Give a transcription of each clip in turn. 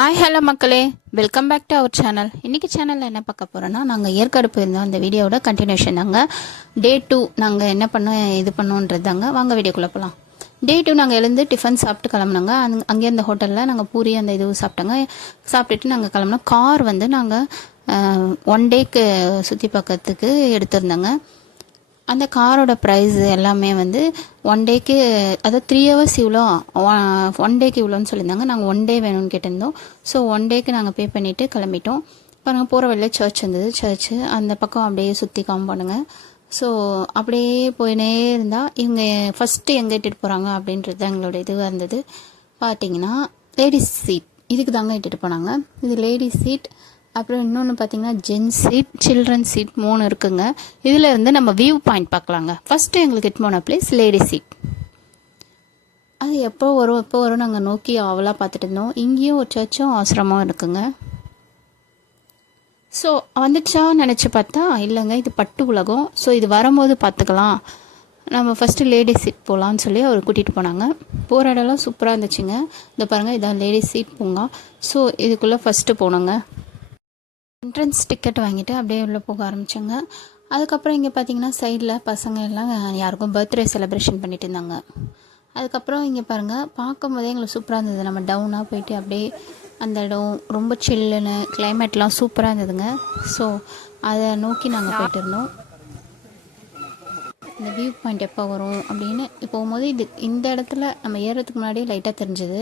Hi hello மக்களே, welcome back to our channel. இன்றைக்கி சேனலில் என்ன பார்க்க போகிறோன்னா, நாங்கள் ஏற்காடு போயிருந்தோம். அந்த வீடியோவோட கண்டினியூஷன் தாங்க. டே 2 நாங்கள் என்ன பண்ணோம் இது பண்ணோன்றது தாங்க. வாங்க வீடியோக்குள்ளே போகலாம். டே 2 நாங்கள் எழுந்து டிஃபன் சாப்பிட்டு கிளம்புனாங்க. அங்கே அந்த ஹோட்டலில் நாங்கள் பூரி அந்த இதுவும் சாப்பிட்டாங்க. சாப்பிட்டுட்டு நாங்கள் கிளம்புனோம். கார் வந்து நாங்கள் 1 டேக்கு சுற்றி பார்க்கறதுக்கு எடுத்திருந்தாங்க. அந்த காரோட ப்ரைஸ் எல்லாமே வந்து 1 டேக்கு, அதாவது 3 ஹவர்ஸ் இவ்வளோ, 1 டேக்கு இவ்வளோன்னு சொல்லியிருந்தாங்க. நாங்கள் 1 டே வேணும்னு கேட்டிருந்தோம். ஸோ 1 டேக்கு நாங்கள் பே பண்ணிவிட்டு கிளம்பிட்டோம். இப்போ நாங்கள் போகிற வழியில் சர்ச் இருந்தது. சர்ச்சு அந்த பக்கம் அப்படியே சுற்றி காம்பவுண்டுங்க. ஸோ அப்படியே போயினே இருந்தால் இவங்க ஃபஸ்ட்டு எங்கே இட்டுட்டு போகிறாங்க அப்படின்றது தான் எங்களோட இதுவாக இருந்தது. பார்த்தீங்கன்னா லேடிஸ் சீட், இதுக்கு தாங்க இட்டுட்டு போனாங்க. இது லேடிஸ் சீட். அப்புறம் இன்னொன்று பார்த்தீங்கன்னா ஜென்ஸ் சீட், சில்ட்ரன் சீட் 3 இருக்குங்க. இதில் இருந்து நம்ம வியூ பாயிண்ட் பார்க்கலாங்க. ஃபஸ்ட்டு எங்களுக்கு இட்டு போன பிளேஸ் லேடிஸ் சீட். அது எப்போ வரும் நாங்கள் நோக்கி அவளாக பார்த்துட்டு இருந்தோம். இங்கேயும் ஒரு சர்ச்சும் ஆசிரமும் இருக்குங்க. ஸோ வந்துச்சா நினச்சி பார்த்தா இல்லைங்க, இது பட்டு உலகம். ஸோ இது வரும்போது பார்த்துக்கலாம், நம்ம ஃபஸ்ட்டு லேடிஸ் சீட் போகலான்னு சொல்லி அவர் கூட்டிகிட்டு போனாங்க. போகிற இடம்லாம் சூப்பராக இருந்துச்சுங்க. இந்த பாருங்கள், இதான் லேடிஸ் சீட் பூங்கா. ஸோ இதுக்குள்ளே ஃபஸ்ட்டு போனோங்க. என்ட்ரன்ஸ் டிக்கெட் வாங்கிட்டு அப்படியே உள்ளே போக ஆரம்பித்தோங்க. அதுக்கப்புறம் இங்கே பார்த்தீங்கன்னா சைடில் பசங்க எல்லாம் யாருக்கும் பர்த்டே செலிப்ரேஷன் பண்ணிட்டு இருந்தாங்க. அதுக்கப்புறம் இங்கே பாருங்கள், பார்க்கும் போதே எங்களுக்கு சூப்பராக இருந்தது. நம்ம டவுனாக போயிட்டு அப்படியே அந்த இடம் ரொம்ப சில்லுன்னு, கிளைமேட்லாம் சூப்பராக இருந்ததுங்க. ஸோ அதை நோக்கி நாங்கள் போயிட்டு இருந்தோம். இந்த வியூ பாயிண்ட் எப்போ வரும் அப்படின்னு போகும்போது இந்த இடத்துல நம்ம ஏறுறதுக்கு முன்னாடியே லைட்டாக தெரிஞ்சது.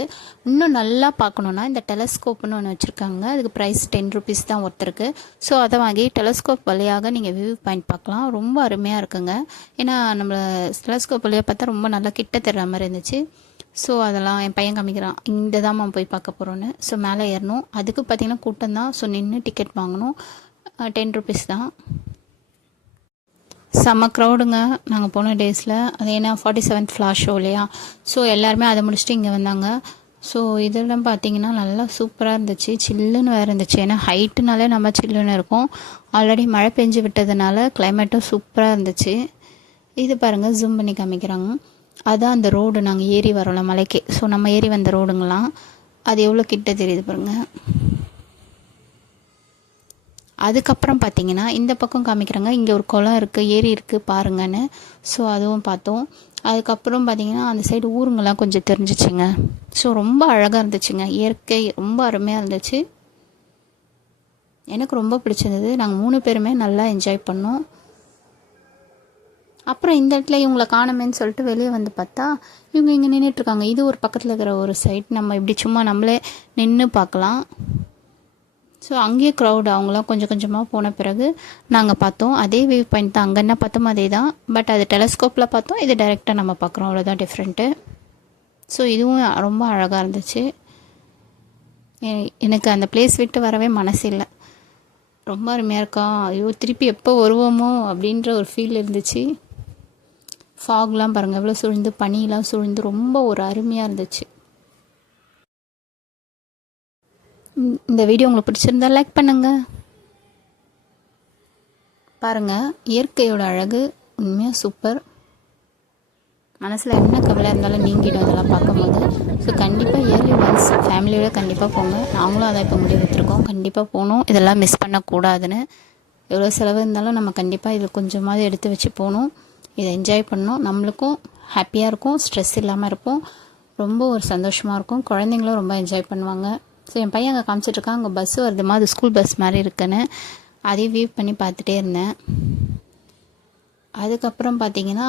இன்னும் நல்லா பார்க்கணுன்னா இந்த டெலஸ்கோப்னு ஒன்று வச்சுருக்காங்க. அதுக்கு ப்ரைஸ் 10 ருபீஸ் தான் ஒருத்தருக்கு. ஸோ அதை வாங்கி டெலஸ்கோப் வழியாக நீங்கள் வியூ பாயிண்ட் பார்க்கலாம். ரொம்ப அருமையாக இருக்குங்க. ஏன்னா நம்மளை டெலஸ்கோப் வழியாக பார்த்தா ரொம்ப நல்லா கிட்ட தெரிகிற மாதிரி இருந்துச்சு. ஸோ அதெல்லாம் என் பையன் காமிக்கிறான், இந்த தான் போய் பார்க்க போகிறோன்னு. ஸோ மேலே ஏறணும். அதுக்கு பார்த்திங்கன்னா கூட்டம் தான். ஸோ நின்று டிக்கெட் வாங்கணும். 10 ருபீஸ் தான். செம்ம க்ரௌடுங்க நாங்கள் போன டேஸில். அது ஏன்னா 47th ஃப்ளார் ஷோ இல்லையா. ஸோ எல்லாருமே அதை முடிச்சுட்டு இங்கே வந்தாங்க. ஸோ இதெல்லாம் பார்த்தீங்கன்னா நல்லா சூப்பராக இருந்துச்சு. சில்லுன்னு வேறு இருந்துச்சு. ஏன்னா ஹைட்டுனாலே நம்ம சில்லுன்னு இருக்கும். ஆல்ரெடி மழை பெஞ்சு விட்டதுனால கிளைமேட்டும் சூப்பராக இருந்துச்சு. இது பாருங்கள், ஜூம் பண்ணி காமிக்கிறாங்க. அதுதான் அந்த ரோடு நாங்கள் ஏறி வரோம்ல மலைக்கு. ஸோ நம்ம ஏறி வந்த ரோடுங்களாம். அது எவ்வளோ கிட்ட தெரியுது பாருங்கள். அதுக்கப்புறம் பார்த்தீங்கன்னா இந்த பக்கம் காமிக்கிறாங்க. இங்கே ஒரு குளம் இருக்குது, ஏரி இருக்குது பாருங்கன்னு. ஸோ அதுவும் பார்த்தோம். அதுக்கப்புறம் பார்த்தீங்கன்னா அந்த சைடு ஊருங்கெல்லாம் கொஞ்சம் தெரிஞ்சிச்சுங்க. ஸோ ரொம்ப அழகாக இருந்துச்சுங்க. இயற்கை ரொம்ப அருமையாக இருந்துச்சு. எனக்கு ரொம்ப பிடிச்சிருந்தது. நாங்கள் 3 பேருமே நல்லா என்ஜாய் பண்ணோம். அப்புறம் இந்த இடத்துல இவங்களை காணமேன்னு சொல்லிட்டு வெளியே வந்து பார்த்தா இவங்க இங்கே நின்றுட்டுருக்காங்க. இது ஒரு பக்கத்தில் இருக்கிற ஒரு சைட். நம்ம இப்படி சும்மா நம்மளே நின்று பார்க்கலாம். ஸோ அங்கேயே க்ரௌடு. அவங்களாம் கொஞ்சம் கொஞ்சமாக போன பிறகு நாங்கள் பார்த்தோம். அதே வியூ பாயிண்ட் தான். அங்கே என்ன பார்த்தோமோ அதே தான். பட் அது டெலஸ்கோப்பில் பார்த்தோம், இது டைரெக்டாக நம்ம பார்க்குறோம். அவ்வளோதான் டிஃப்ரெண்ட்டு. ஸோ இதுவும் ரொம்ப அழகாக இருந்துச்சு. எனக்கு அந்த பிளேஸ் விட்டு வரவே மனசு இல்லை. ரொம்ப அருமையாக இருக்கா. ஐயோ, திருப்பி எப்போ வருவோமோ அப்படின்ற ஒரு ஃபீல் இருந்துச்சு. ஃபாக்லாம் பாருங்கள் எவ்வளோ சூழ்ந்து, பனியெலாம் சூழ்ந்து ரொம்ப ஒரு அருமையாக இருந்துச்சு. இந்த வீடியோ உங்களுக்கு பிடிச்சிருந்தா லைக் பண்ணுங்கள். பாருங்கள், இயற்கையோட அழகு உண்மையாக சூப்பர். மனசில் என்ன கவலை இருந்தாலும் நீங்கிடும் அதெல்லாம் பார்க்கும்போது. ஸோ கண்டிப்பாக இயர்லி ஒன்ஸ் ஃபேமிலியோட கண்டிப்பாக போங்க. நாங்களும் அதை இப்போ முடிவு எடுத்துருக்கோம். கண்டிப்பாக போகணும், இதெல்லாம் மிஸ் பண்ணக்கூடாதுன்னு. எவ்வளோ செலவு இருந்தாலும் நம்ம கண்டிப்பாக இதில் கொஞ்சமாவது எடுத்து வச்சு போகணும். இதை என்ஜாய் பண்ணணும். நம்மளுக்கும் ஹாப்பியாக இருக்கும், ஸ்ட்ரெஸ் இல்லாமல் இருப்போம். ரொம்ப ஒரு சந்தோஷமாக இருக்கும். குழந்தைங்களும் ரொம்ப என்ஜாய் பண்ணுவாங்க. ஸோ என் பையன் அங்கே காமிச்சிட்ருக்கான். அங்கே பஸ் வருதுமா, அது ஸ்கூல் பஸ் மாதிரி இருக்குன்னு அதையும் வியூ பண்ணி பார்த்துட்டே இருந்தேன். அதுக்கப்புறம் பார்த்தீங்கன்னா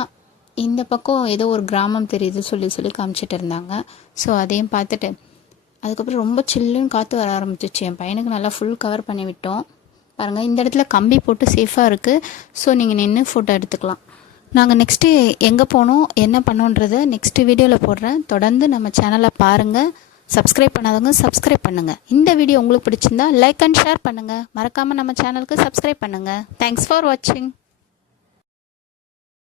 இந்த பக்கம் ஏதோ ஒரு கிராமம் தெரியுது சொல்லி காமிச்சிட்டு இருந்தாங்க. ஸோ அதையும் பார்த்துட்டு அதுக்கப்புறம் ரொம்ப சில்லுன்னு காற்று வர ஆரம்பிச்சிச்சு. என் பையனுக்கு நல்லா ஃபுல் கவர் பண்ணி விட்டோம். பாருங்கள், இந்த இடத்துல கம்பி போட்டு சேஃபாக இருக்குது. ஸோ நீங்கள் நின்று ஃபோட்டோ எடுத்துக்கலாம். நாங்கள் நெக்ஸ்ட்டு எங்கே போனோம் என்ன பண்ணோன்றதை நெக்ஸ்ட்டு வீடியோவில் போடுறேன். தொடர்ந்து நம்ம சேனலை பாருங்கள். சப்ஸ்கிரைப் பண்ணாதவங்க சப்ஸ்கிரைப் பண்ணுங்கள். இந்த வீடியோ உங்களுக்கு பிடிச்சிருந்தா லைக் அண்ட் ஷேர் பண்ணுங்கள். மறக்காமல் நம்ம சேனலுக்கு சப்ஸ்கிரைப் பண்ணுங்கள். தேங்க்ஸ் ஃபார் வாட்சிங்.